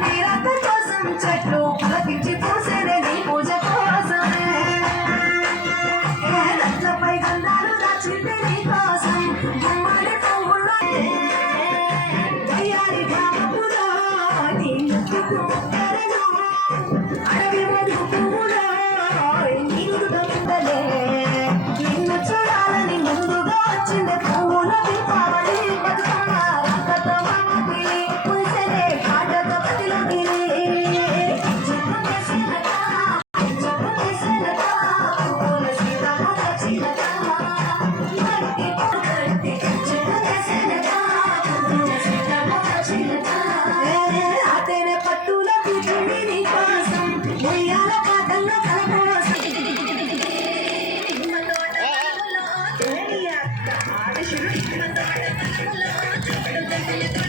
నీరంత కోసం చెట్లు పులకించి పూసేనే నీ పూజ కోసమే. గంధాలు దాచింది నీ కోసం గుమ్మడి పువ్వుల్లో నీ అడవి Madhu I'm gonna go to the